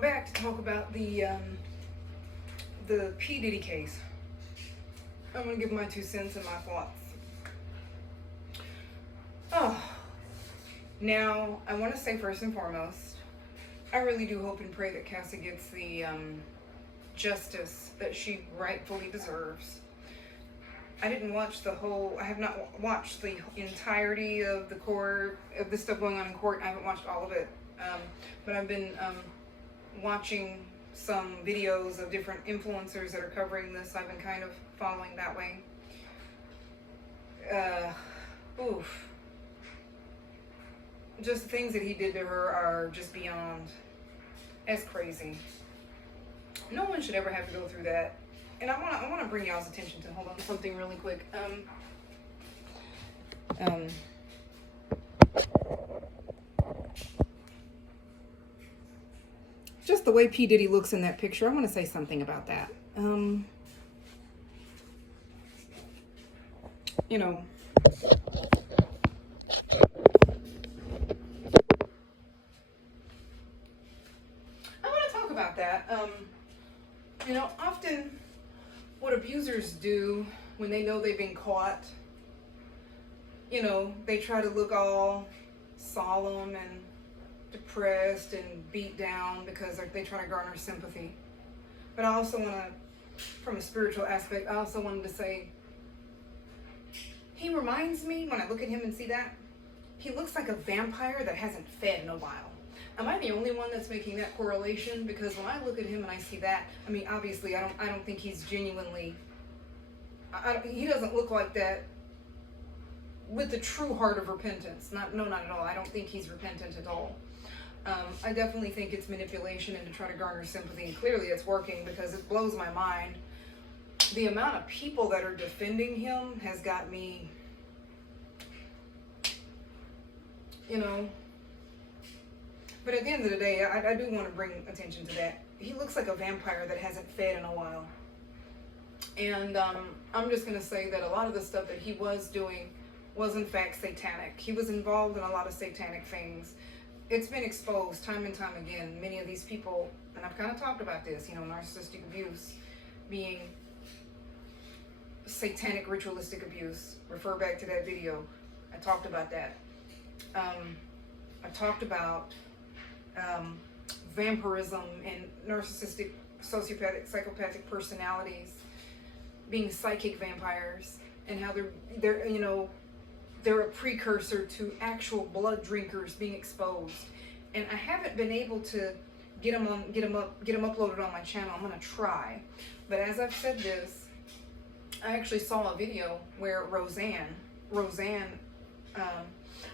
I'm back to talk about the P. Diddy case. I'm going to give my 2 cents and my thoughts. Oh, now I want to say first and foremost, I really do hope and pray that Cassie gets the justice that she rightfully deserves. I have not watched the entirety of the court, of the stuff going on in court. I haven't watched all of it. But I've been watching some videos of different influencers that are covering this. I've been kind of following that way. Oof. Just the things that he did to her are just beyond. That's crazy. No one should ever have to go through that. And I want to bring y'all's attention to, hold on, something really quick. Just the way P. Diddy looks in that picture, I want to say something about that. You know, I want to talk about that. You know, often what abusers do when they know they've been caught, you know, they try to look all solemn and depressed and beat down because they try to garner sympathy. But I also want to, from a spiritual aspect, I also wanted to say, he reminds me, when I look at him and see that, he looks like a vampire that hasn't fed in a while. Am I the only one that's making that correlation? Because when I look at him and I see that, I mean, obviously, I don't think he's genuinely, he doesn't look like that with the true heart of repentance. Not at all. I don't think he's repentant at all. I definitely think it's manipulation and to try to garner sympathy, and clearly it's working because it blows my mind. The amount of people that are defending him has got me, you know. But at the end of the day, I do want to bring attention to that. He looks like a vampire that hasn't fed in a while. And I'm just going to say that a lot of the stuff that he was doing was in fact satanic. He was involved in a lot of satanic things. It's been exposed time and time again. Many of these people, and I've kind of talked about this, you know, narcissistic abuse being satanic ritualistic abuse. Refer back to that video. I talked about that. I talked about vampirism and narcissistic, sociopathic, psychopathic personalities being psychic vampires, and how they're you know, they're a precursor to actual blood drinkers being exposed. And I haven't been able to get them uploaded on my channel. I'm gonna try, but as I've said this, I actually saw a video where Roseanne, I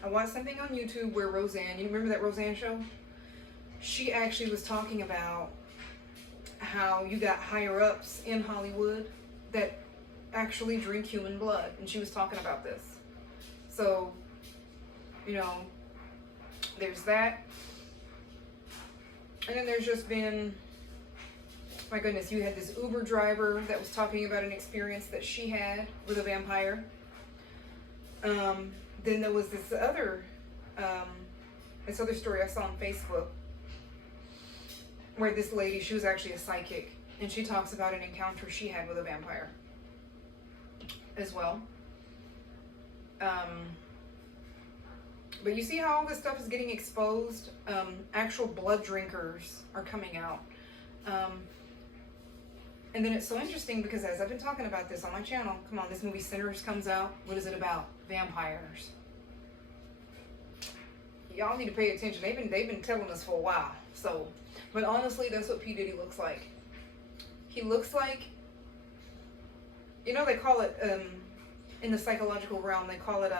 watched something on YouTube where Roseanne, you remember that Roseanne show? She actually was talking about how you got higher ups in Hollywood that actually drink human blood, and she was talking about this. So, you know, there's that. And then there's just been, my goodness, you had this Uber driver that was talking about an experience that she had with a vampire. Then there was this other story I saw on Facebook where this lady, she was actually a psychic, and she talks about an encounter she had with a vampire as well. But you see how all this stuff is getting exposed? Actual blood drinkers are coming out. And then it's so interesting because as I've been talking about this on my channel, come on, this movie Sinners comes out. What is it about? Vampires. Y'all need to pay attention. They've been telling us for a while. So, but honestly, that's what P. Diddy looks like. He looks like, you know, they call it, in the psychological realm, they call it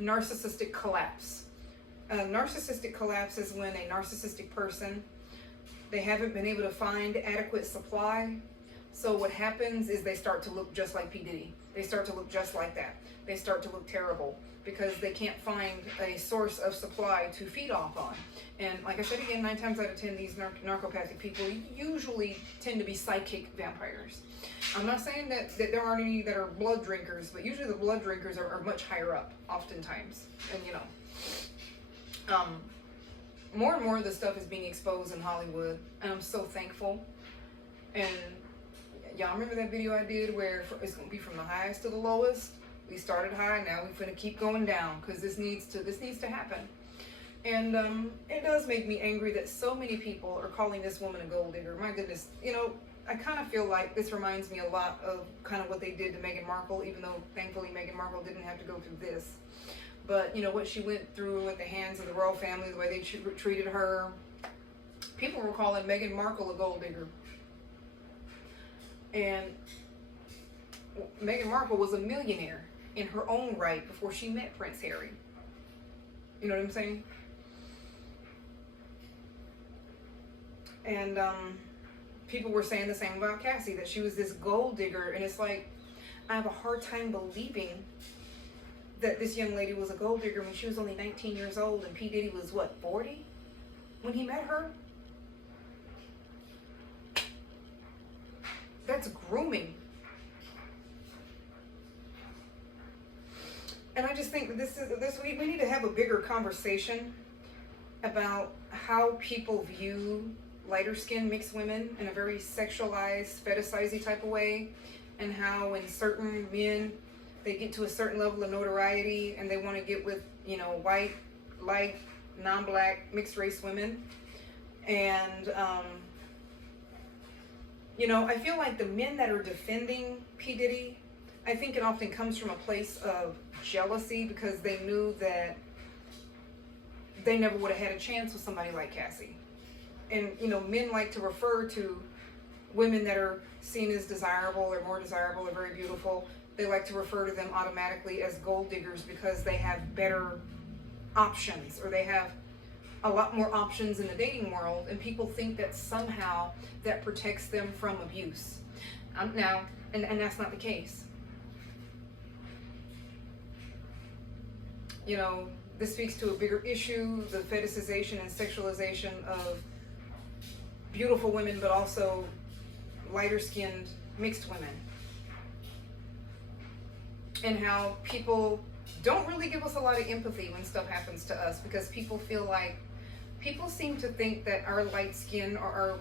narcissistic collapse. Narcissistic collapse is when a narcissistic person, they haven't been able to find adequate supply. So what happens is they start to look just like P. Diddy. They start to look just like that. They start to look terrible because they can't find a source of supply to feed off on. And like I said again, 9 times out of 10, these narcopathic people usually tend to be psychic vampires. I'm not saying that there aren't any that are blood drinkers, but usually the blood drinkers are much higher up, oftentimes. And you know, more and more of this stuff is being exposed in Hollywood, and I'm so thankful. And y'all remember that video I did where it's gonna be from the highest to the lowest? We started high, now we're gonna keep going down because this needs to happen. And it does make me angry that so many people are calling this woman a gold digger. My goodness, you know, I kind of feel like this reminds me a lot of kind of what they did to Meghan Markle, even though thankfully Meghan Markle didn't have to go through this. But, you know, what she went through at the hands of the royal family, the way they treated her. People were calling Meghan Markle a gold digger. And Meghan Markle was a millionaire in her own right before she met Prince Harry. You know what I'm saying? And people were saying the same about Cassie, that she was this gold digger. And it's like, I have a hard time believing that this young lady was a gold digger when she was only 19 years old and P. Diddy was, what, 40 when he met her? That's grooming. And I just think that we need to have a bigger conversation about how people view lighter skinned mixed women in a very sexualized, fetishizing type of way, and how when certain men, they get to a certain level of notoriety and they want to get with, you know, white, light, non-black, mixed race women. And, you know, I feel like the men that are defending P. Diddy, I think it often comes from a place of jealousy because they knew that they never would have had a chance with somebody like Cassie. And, you know, men like to refer to women that are seen as desirable or more desirable or very beautiful. They like to refer to them automatically as gold diggers because they have better options, or they have a lot more options in the dating world, and people think that somehow that protects them from abuse. Now, and that's not the case. You know, this speaks to a bigger issue, the fetishization and sexualization of beautiful women, but also lighter skinned mixed women. And how people don't really give us a lot of empathy when stuff happens to us, because people seem to think that our light skin or our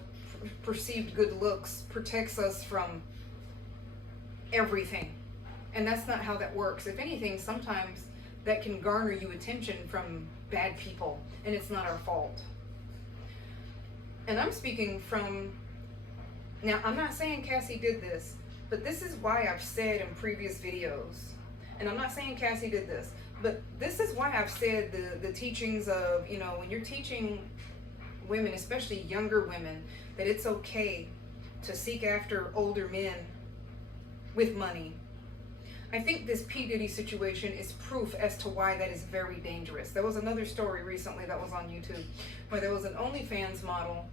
perceived good looks protects us from everything. And that's not how that works. If anything, sometimes that can garner you attention from bad people, and it's not our fault. And I'm speaking from, now I'm not saying Cassie did this, but this is why I've said in previous videos, and I'm not saying Cassie did this, but this is why I've said the teachings of, you know, when you're teaching women, especially younger women, that it's okay to seek after older men with money. I think this P. Diddy situation is proof as to why that is very dangerous. There was another story recently that was on YouTube where there was an OnlyFans model.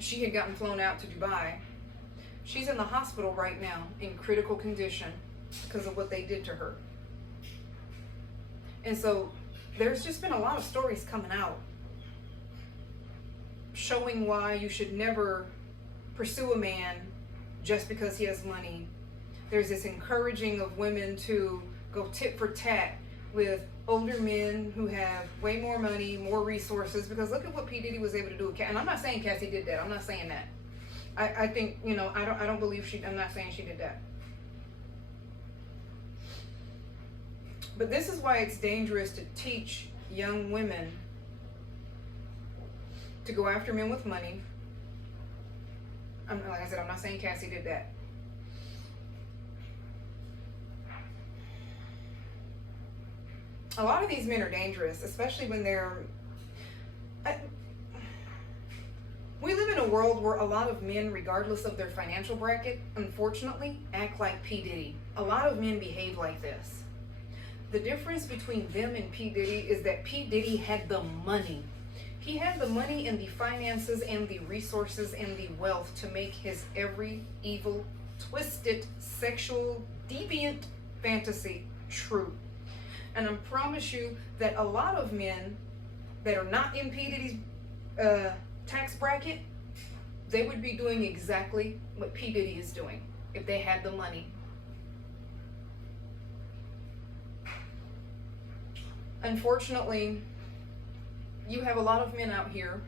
She had gotten flown out to Dubai. She's in the hospital right now in critical condition because of what they did to her. And so there's just been a lot of stories coming out showing why you should never pursue a man just because he has money. There's this encouraging of women to go tit for tat with older men who have way more money, more resources, because look at what P. Diddy was able to do with Cassie. And I'm not saying Cassie did that. I'm not saying that. I think, you know, I don't believe I'm not saying she did that. But this is why it's dangerous to teach young women to go after men with money. Like I said, I'm not saying Cassie did that. A lot of these men are dangerous, especially when they're... We live in a world where a lot of men, regardless of their financial bracket, unfortunately, act like P. Diddy. A lot of men behave like this. The difference between them and P. Diddy is that P. Diddy had the money. He had the money and the finances and the resources and the wealth to make his every evil, twisted, sexual, deviant fantasy true. And I promise you that a lot of men that are not in P. Diddy's tax bracket, they would be doing exactly what P. Diddy is doing if they had the money. Unfortunately, you have a lot of men out here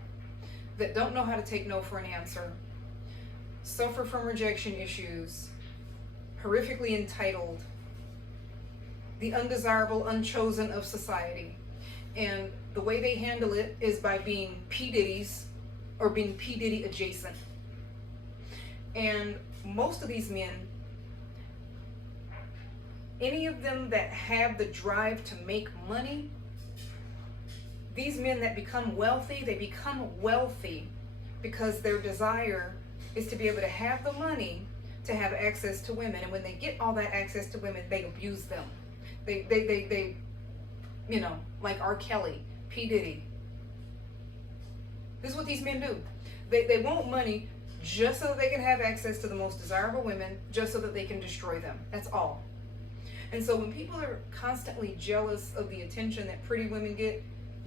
that don't know how to take no for an answer, suffer from rejection issues, horrifically entitled, the undesirable, unchosen of society. And the way they handle it is by being P. Diddy's or being P. Diddy adjacent. And most of these men, any of them that have the drive to make money, these men that become wealthy, they become wealthy because their desire is to be able to have the money to have access to women. And when they get all that access to women, they abuse them. They you know, like R. Kelly, P. Diddy. This is what these men do. They want money just so that they can have access to the most desirable women, just so that they can destroy them. That's all. And so when people are constantly jealous of the attention that pretty women get,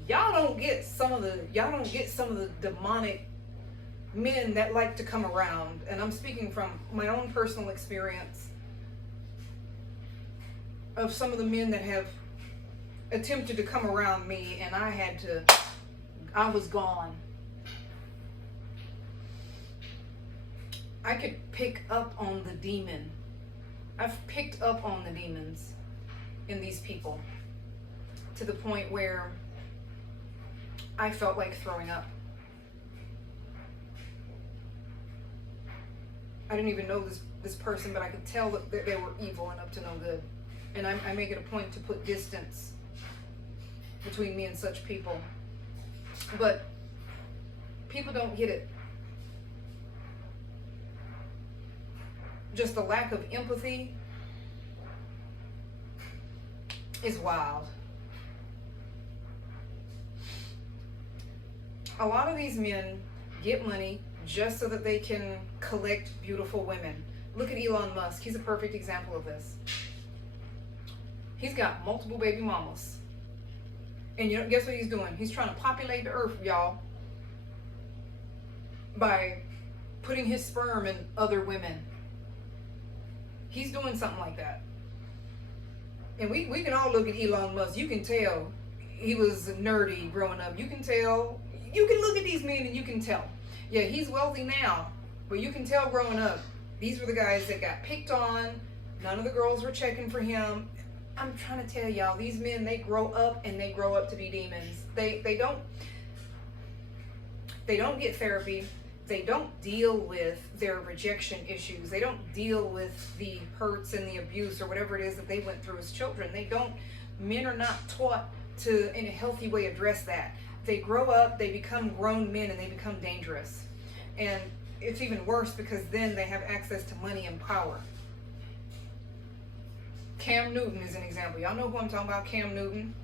y'all don't get some of the demonic men that like to come around. And I'm speaking from my own personal experience of some of the men that have attempted to come around me, and I was gone. I could pick up on the demon. I've picked up on the demons in these people to the point where I felt like throwing up. I didn't even know this person, but I could tell that they were evil and up to no good. And I make it a point to put distance between me and such people. But people don't get it. Just the lack of empathy is wild. A lot of these men get money just so that they can collect beautiful women. Look at Elon Musk. He's a perfect example of this. He's got multiple baby mamas. And you know, guess what he's doing? He's trying to populate the earth, y'all, by putting his sperm in other women. He's doing something like that. And we can all look at Elon Musk. You can tell he was nerdy growing up. You can tell. You can look at these men and you can tell. Yeah, he's wealthy now, but you can tell growing up, these were the guys that got picked on. None of the girls were checking for him. I'm trying to tell y'all, these men, they grow up and they grow up to be demons. They don't get therapy. They don't deal with their rejection issues. They don't deal with the hurts and the abuse or whatever it is that they went through as children. Men are not taught to, in a healthy way, address that. They grow up, they become grown men, and they become dangerous. And it's even worse because then they have access to money and power. Cam Newton is an example. Y'all know who I'm talking about, Cam Newton.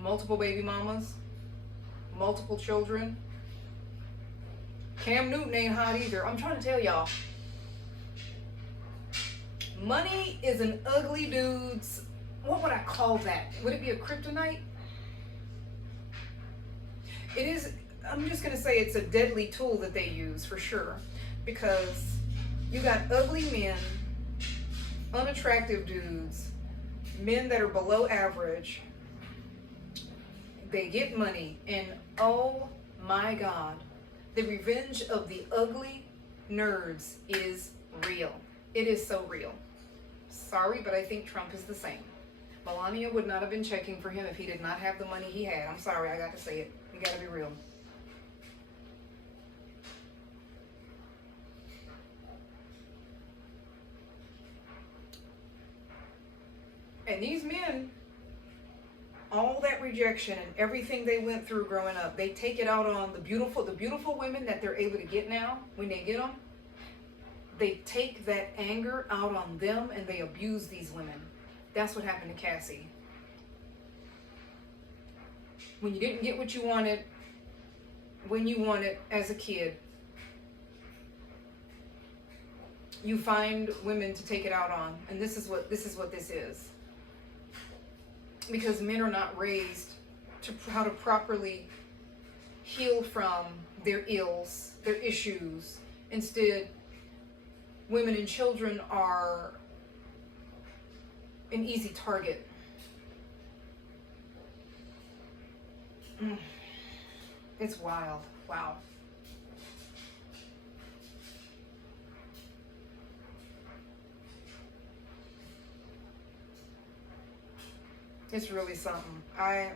Multiple baby mamas, multiple children. Cam Newton ain't hot either. I'm trying to tell y'all. Money is an ugly dude's, what would I call that? Would it be a kryptonite? It is, I'm just going to say it's a deadly tool that they use for sure. Because you got ugly men, unattractive dudes, men that are below average. They get money, and oh my God, the revenge of the ugly nerds is real. It is so real. Sorry, but I think Trump is the same. Melania would not have been checking for him if he did not have the money he had. I'm sorry, I got to say it. You got to be real. And these men, all that rejection and everything they went through growing up, they take it out on the beautiful women that they're able to get now. When they get them, they take that anger out on them and they abuse these women. That's what happened to Cassie. When you didn't get what you wanted, when you wanted as a kid, you find women to take it out on, and this is what this is. Because men are not raised to how to properly heal from their ills, their issues. Instead, women and children are an easy target. It's wild. Wow. It's really something. I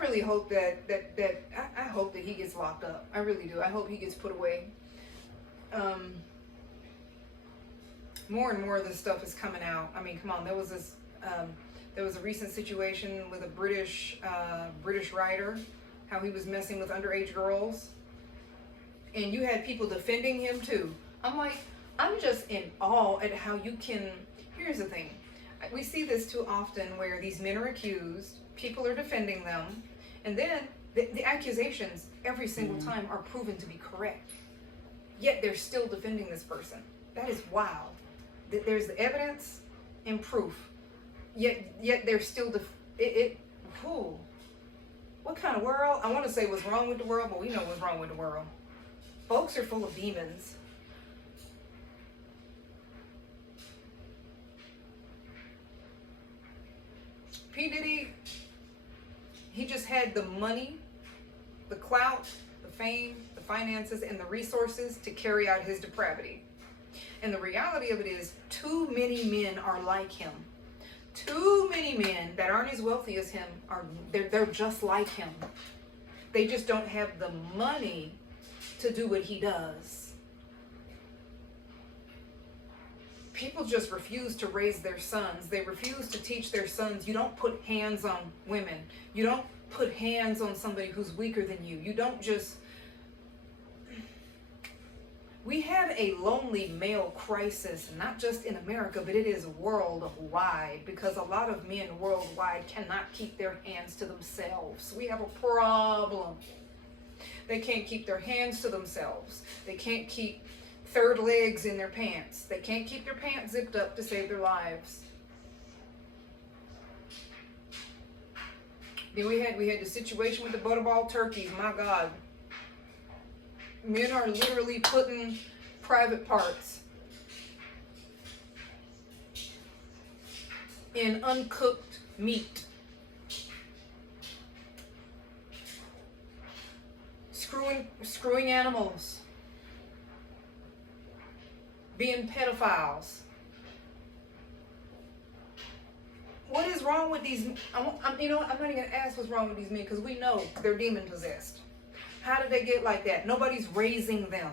really hope I hope that he gets locked up. I really do. I hope he gets put away. More and more of this stuff is coming out. I mean, come on. There was a recent situation with a British writer, how he was messing with underage girls, and you had people defending him too. I'm like, I'm just in awe at how you can. Here's the thing. We see this too often where these men are accused, people are defending them, and then the accusations every single time are proven to be correct. Yet they're still defending this person. That is wild. There's the evidence and proof. Yet they're still what kind of world? I want to say what's wrong with the world, but we know what's wrong with the world. Folks are full of demons. P. Diddy, he just had the money, the clout, the fame, the finances, and the resources to carry out his depravity. And the reality of it is, too many men are like him. Too many men that aren't as wealthy as him they're just like him. They just don't have the money to do what he does. People just refuse to raise their sons. They refuse to teach their sons. You don't put hands on women. You don't put hands on somebody who's weaker than you. You don't just... We have a lonely male crisis, not just in America, but it is worldwide, because a lot of men worldwide cannot keep their hands to themselves. We have a problem. They can't keep their hands to themselves. They can't keep third legs in their pants. They can't keep their pants zipped up to save their lives. Then we had the situation with the butterball turkeys. My God. Men are literally putting private parts in uncooked meat. Screwing animals. Being pedophiles. What is wrong with these? I'm not even gonna ask what's wrong with these men, because we know they're demon possessed. How did they get like that? Nobody's raising them.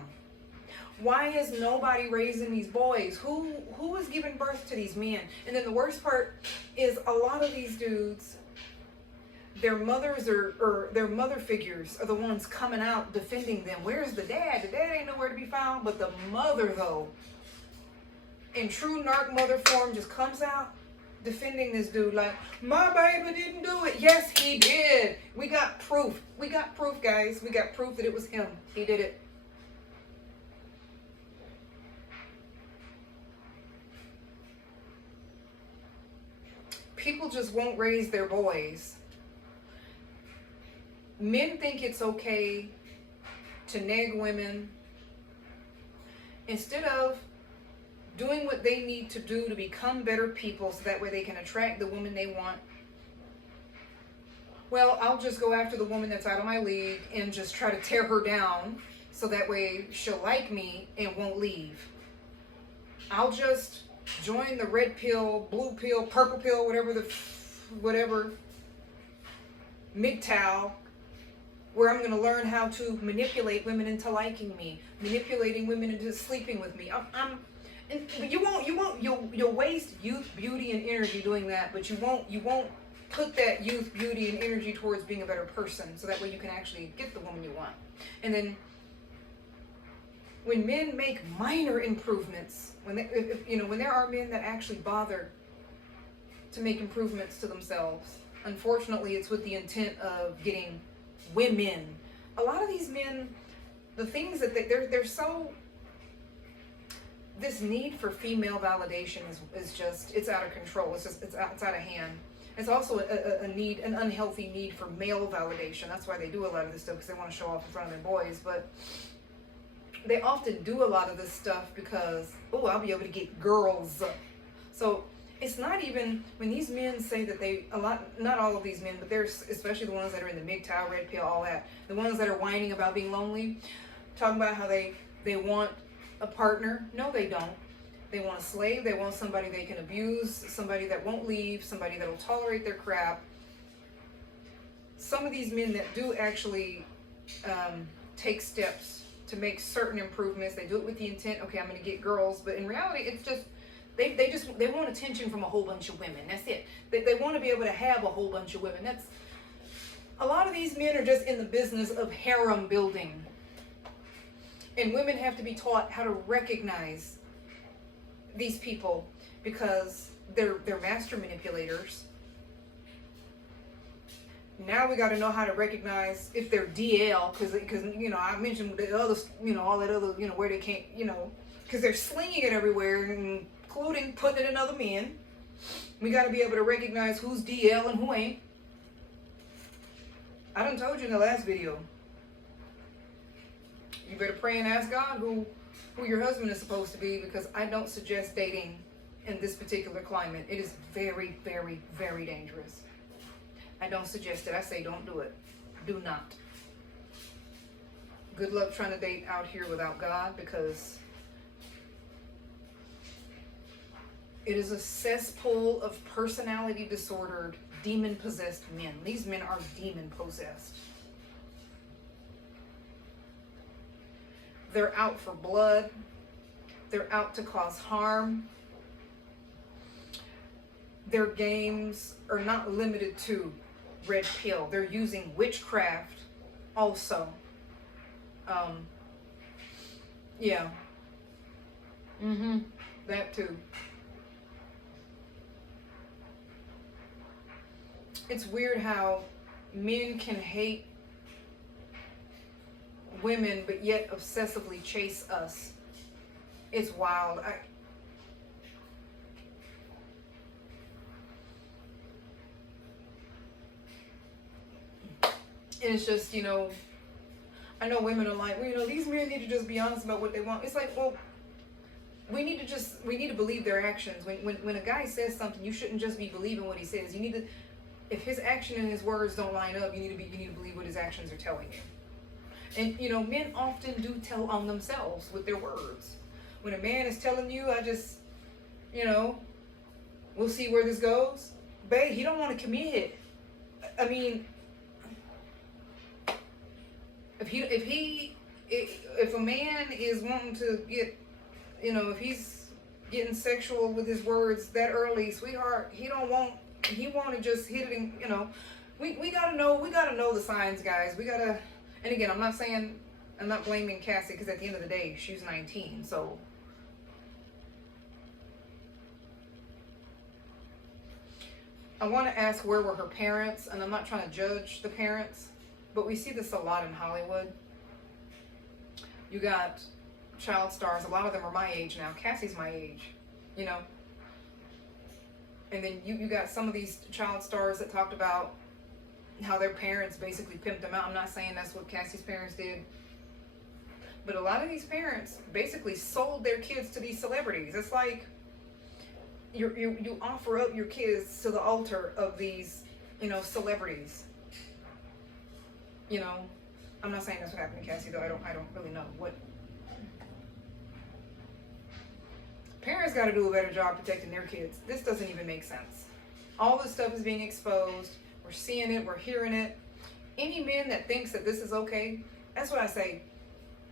Why is nobody raising these boys? Who is giving birth to these men? And then the worst part is, a lot of these dudes, their mothers or their mother figures are the ones coming out defending them. Where's the dad? The dad ain't nowhere to be found, but the mother, though, in true narc mother form, just comes out defending this dude like, my baby didn't do it. Yes, he did. We got proof. We got proof, guys. We got proof that it was him. He did it. People just won't raise their boys. Men think it's okay to nag women instead of doing what they need to do to become better people, so that way they can attract the woman they want. Well, I'll just go after the woman that's out of my league and just try to tear her down, so that way she'll like me and won't leave. I'll just join the red pill, blue pill, purple pill, whatever MGTOW, where I'm going to learn how to manipulate women into liking me, manipulating women into sleeping with me. And you'll waste youth, beauty, and energy doing that, but you won't put that youth, beauty, and energy towards being a better person, so that way you can actually get the woman you want. And then when men make minor improvements, when there are men that actually bother to make improvements to themselves, unfortunately it's with the intent of getting women. A lot of these men, the things that they're so... This need for female validation is just, it's out of control. It's out of hand. It's also an unhealthy need for male validation. That's why they do a lot of this stuff, because they want to show off in front of their boys. But they often do a lot of this stuff because, I'll be able to get girls. So it's not even when these men say that not all of these men, but there's especially the ones that are in the MGTOW, red pill, all that, the ones that are whining about being lonely, talking about how they want a partner. No, they don't. They want a slave. They want somebody they can abuse, somebody that won't leave, somebody that will tolerate their crap. Some of these men that do actually take steps to make certain improvements, they do it with the intent, okay, I'm going to get girls, but in reality, it's just, they want attention from a whole bunch of women. That's it. They want to be able to have a whole bunch of women. A lot of these men are just in the business of harem building. And women have to be taught how to recognize these people because they're master manipulators. Now we got to know how to recognize if they're DL, because I mentioned the other, all that other, where they can't, because they're slinging it everywhere, including putting it in other men. We got to be able to recognize who's DL and who ain't. I done told you in the last video. You better pray and ask God who your husband is supposed to be, because I don't suggest dating in this particular climate. It is very, very, very dangerous. I don't suggest it. I say don't do it. Do not. Good luck trying to date out here without God, because it is a cesspool of personality disordered, demon possessed men. These men are demon possessed. They're out for blood. They're out to cause harm. Their games are not limited to red pill. They're using witchcraft also. Yeah. That too. It's weird how men can hate women but yet obsessively chase us. It's wild. And it's just, I know women are like, well, these men need to just be honest about what they want. It's like, well, we need to believe their actions. When a guy says something, you shouldn't just be believing what he says. You need to, if his action and his words don't line up, you need to believe what his actions are telling you. And men often do tell on themselves with their words. When a man is telling you, we'll see where this goes. Babe, he don't want to commit. I mean, if a man is wanting to get, if he's getting sexual with his words that early, sweetheart, he want to just hit it and, we gotta know the signs, guys. We gotta, and again, I'm not blaming Cassie, because at the end of the day, she's 19, so. I want to ask, where were her parents? And I'm not trying to judge the parents, but we see this a lot in Hollywood. You got child stars, a lot of them are my age now. Cassie's my age, And then you got some of these child stars that talked about how their parents basically pimped them out. I'm not saying that's what Cassie's parents did, but a lot of these parents basically sold their kids to these celebrities. It's like you offer up your kids to the altar of these, celebrities. I'm not saying that's what happened to Cassie, though. I don't really know what. Parents got to do a better job protecting their kids. This doesn't even make sense. All this stuff is being exposed. We're seeing it. We're hearing it. Any men that thinks that this is okay, that's what I say.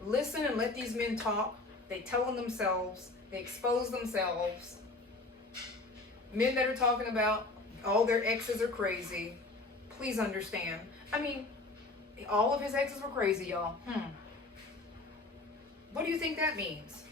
Listen and let these men talk. They tell on themselves. They expose themselves. Men that are talking about all their exes are crazy, please understand. I mean, all of his exes were crazy, y'all. What do you think that means?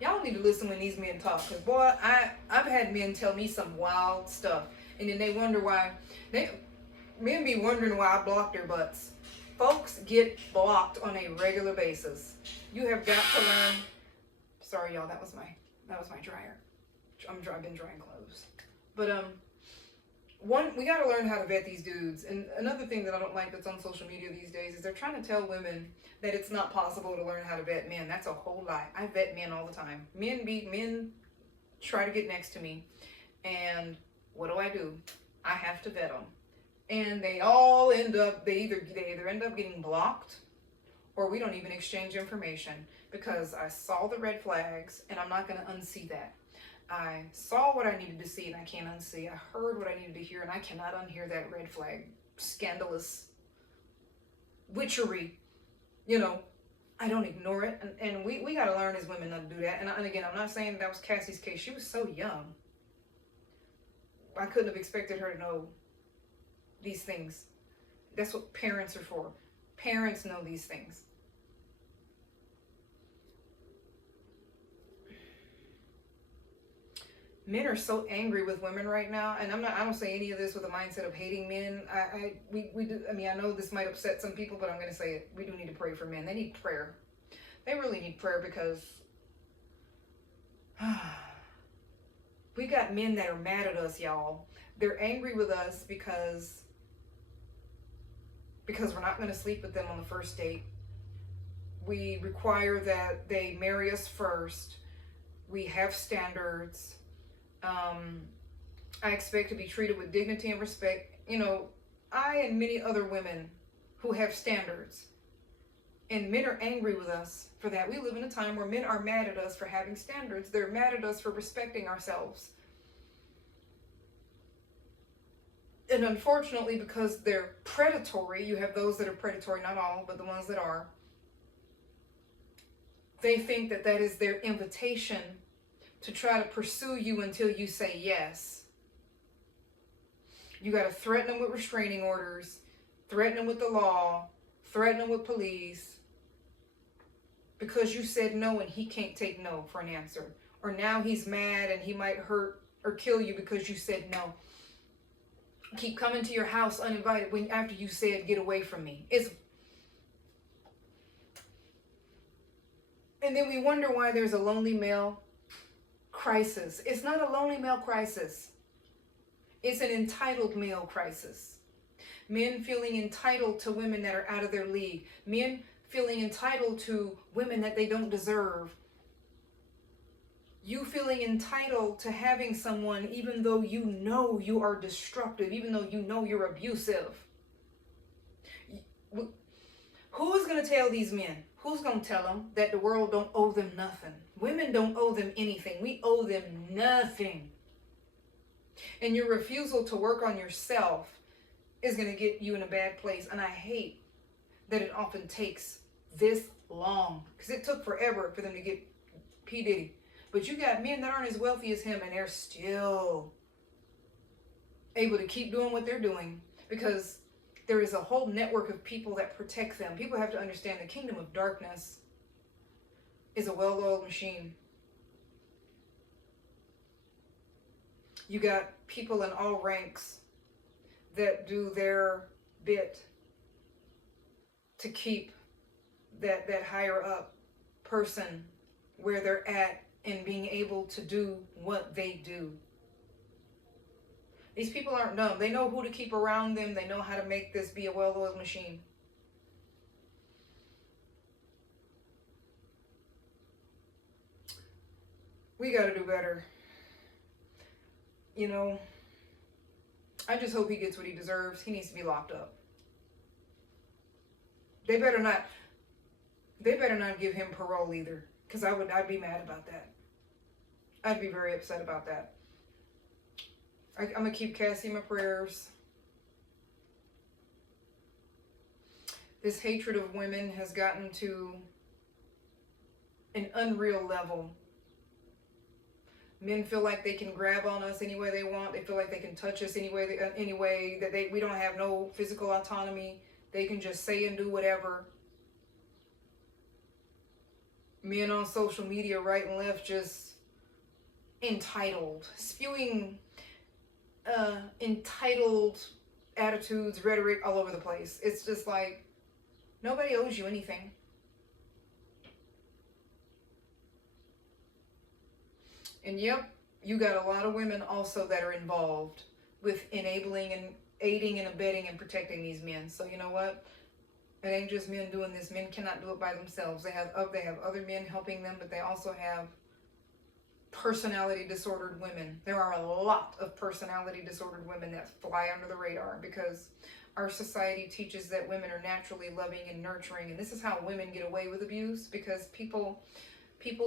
Y'all need to listen when these men talk, because boy, I've had men tell me some wild stuff, and then they wonder why. Men be wondering why I block their butts. Folks get blocked on a regular basis. You have got to learn. Sorry, y'all, that was my dryer. I've been drying clothes, but we got to learn how to vet these dudes. And another thing that I don't like that's on social media these days is they're trying to tell women that it's not possible to learn how to vet men. That's a whole lie. I vet men all the time. Men try to get next to me. And what do? I have to vet them. And they all end up, they either end up getting blocked, or we don't even exchange information, because I saw the red flags and I'm not going to unsee that. I saw what I needed to see and I can't unsee. I heard what I needed to hear and I cannot unhear that red flag. Scandalous witchery, you know. I don't ignore it. And we got to learn as women not to do that. And again, I'm not saying that was Cassie's case. She was so young. I couldn't have expected her to know these things. That's what parents are for. Parents know these things. Men are so angry with women right now, and I don't say any of this with a mindset of hating men. We do. I mean, I know this might upset some people, but I'm going to say it. We do need to pray for men. They need prayer. They really need prayer, because we got men that are mad at us, y'all. They're angry with us because we're not going to sleep with them on the first date. We require that they marry us first. We have standards. I expect to be treated with dignity and respect. You know, I and many other women who have standards, and men are angry with us for that. We live in a time where men are mad at us for having standards. They're mad at us for respecting ourselves. And unfortunately, because they're predatory, you have those that are predatory, not all, but the ones that are, they think that that is their invitation to try to pursue you until you say yes. You got to threaten them with restraining orders, threaten them with the law, threaten them with police, because you said no and he can't take no for an answer. Or now he's mad and he might hurt or kill you because you said no. Keep coming to your house uninvited when after you said get away from me. And then we wonder why there's a lonely male crisis. It's not a lonely male crisis. It's an entitled male crisis. Men feeling entitled to women that are out of their league. Men feeling entitled to women that they don't deserve. You feeling entitled to having someone even though you know you are destructive, even though you know you're abusive. Who is going to tell these men? Who's going to tell them that the world don't owe them nothing? Women don't owe them anything. We owe them nothing. And your refusal to work on yourself is going to get you in a bad place. And I hate that it often takes this long, because it took forever for them to get P. Diddy. But you got men that aren't as wealthy as him, and they're still able to keep doing what they're doing, because there is a whole network of people that protect them. People have to understand the kingdom of darkness is a well-oiled machine. You got people in all ranks that do their bit to keep that higher up person where they're at and being able to do what they do. These people aren't dumb. They know who to keep around them. They know how to make this be a well-oiled machine. We got to do better. You know, I just hope he gets what he deserves. He needs to be locked up. They better not give him parole either, because I'd be mad about that. I'd be very upset about that. I'm going to keep Cassie in my prayers. This hatred of women has gotten to an unreal level. Men feel like they can grab on us any way they want. They feel like they can touch us any way that we don't have no physical autonomy. They can just say and do whatever. Men on social media, right and left, just entitled, spewing entitled attitudes, rhetoric all over the place. It's just like, nobody owes you anything. And yep, you got a lot of women also that are involved with enabling and aiding and abetting and protecting these men. So you know what? It ain't just men doing this. Men cannot do it by themselves. They have other men helping them, but they also have personality disordered women. There are a lot of personality disordered women that fly under the radar because our society teaches that women are naturally loving and nurturing, and this is how women get away with abuse, because people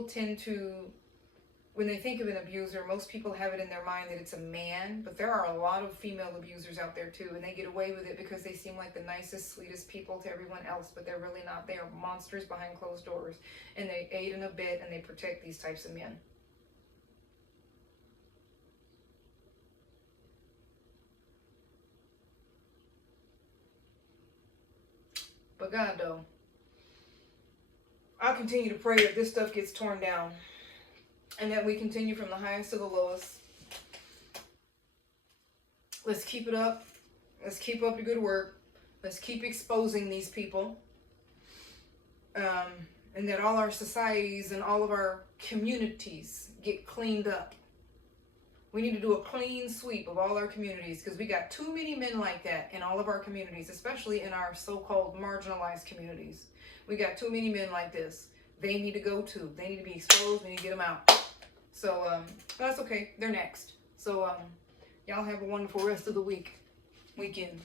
tend to, when they think of an abuser, most people have it in their mind that it's a man, but there are a lot of female abusers out there too, and they get away with it because they seem like the nicest, sweetest people to everyone else, but they're really not. They are monsters behind closed doors, and they aid and abet and they protect these types of men. But God, though, I'll continue to pray that this stuff gets torn down and that we continue from the highest to the lowest. Let's keep it up. Let's keep up the good work. Let's keep exposing these people. And that all our societies and all of our communities get cleaned up. We need to do a clean sweep of all our communities because we got too many men like that in all of our communities, especially in our so-called marginalized communities. We got too many men like this. They need to go too. They need to be exposed. We need to get them out. So, but that's okay. They're next. So, y'all have a wonderful rest of the weekend.